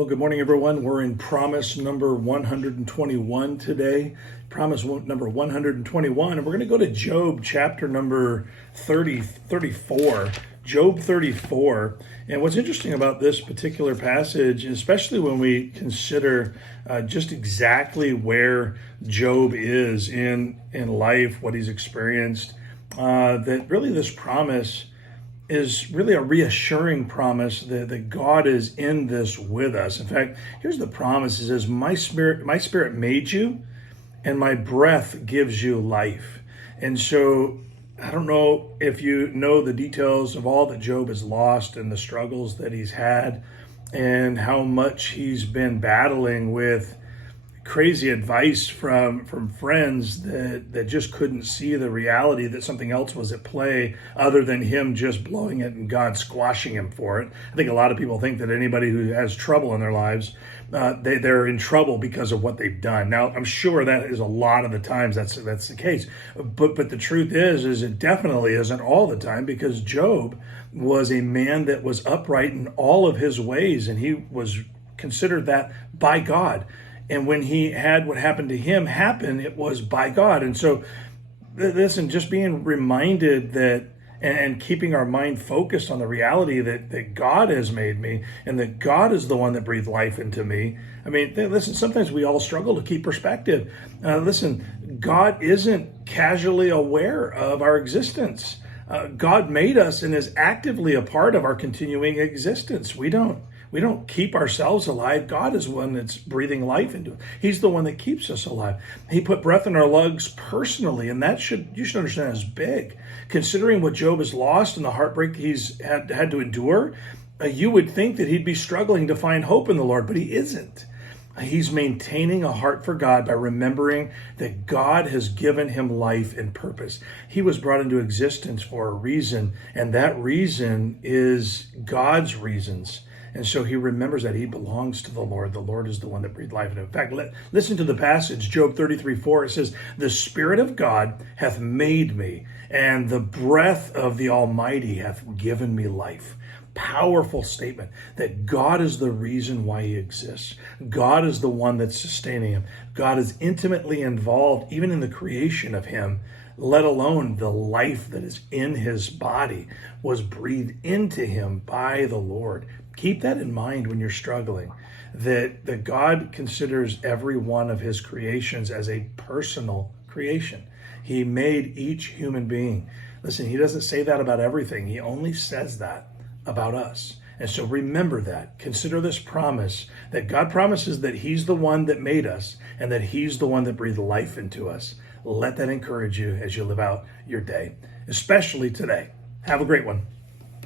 Well, good morning, everyone. We're in promise number 121 today. Number 121. And we're going to go to Job chapter number 34. Job 34. And what's interesting about this particular passage, especially when we consider just exactly where Job is in life, what he's experienced, that really this promise is really a reassuring promise that God is in this with us. In fact, here's the promise. It says, my spirit made you, and my breath gives you life. And so I don't know if you know the details of all that Job has lost and the struggles that he's had and how much he's been battling with crazy advice from friends that just couldn't see the reality that something else was at play other than him just blowing it and God squashing him for it. I think a lot of people think that anybody who has trouble in their lives, they're in trouble because of what they've done. Now, I'm sure that is a lot of the times that's the case, but the truth is it definitely isn't all the time, because Job was a man that was upright in all of his ways, and he was considered that by God. And when he had what happened to him happen, it was by God. And so, listen, just being reminded that and keeping our mind focused on the reality that God has made me and that God is the one that breathed life into me. I mean, listen, sometimes we all struggle to keep perspective. Listen, God isn't casually aware of our existence. God made us and is actively a part of our continuing existence. We don't keep ourselves alive. God is the one that's breathing life into us. He's the one that keeps us alive. He put breath in our lungs personally, and you should understand is big. Considering what Job has lost and the heartbreak he's had to endure, you would think that he'd be struggling to find hope in the Lord, but he isn't. He's maintaining a heart for God by remembering that God has given him life and purpose. He was brought into existence for a reason, and that reason is God's reasons. And so he remembers that he belongs to the Lord. The Lord is the one that breathed life into him. In fact, listen to the passage, Job 33:4. It says, the Spirit of God hath made me, and the breath of the Almighty hath given me life. Powerful statement that God is the reason why he exists. God is the one that's sustaining him. God is intimately involved even in the creation of him, let alone the life that is in his body was breathed into him by the Lord. Keep that in mind when you're struggling, that God considers every one of his creations as a personal creation. He made each human being. Listen, he doesn't say that about everything. He only says that about us. And so remember that. Consider this promise that God promises that he's the one that made us and that he's the one that breathed life into us. Let that encourage you as you live out your day, especially today. Have a great one.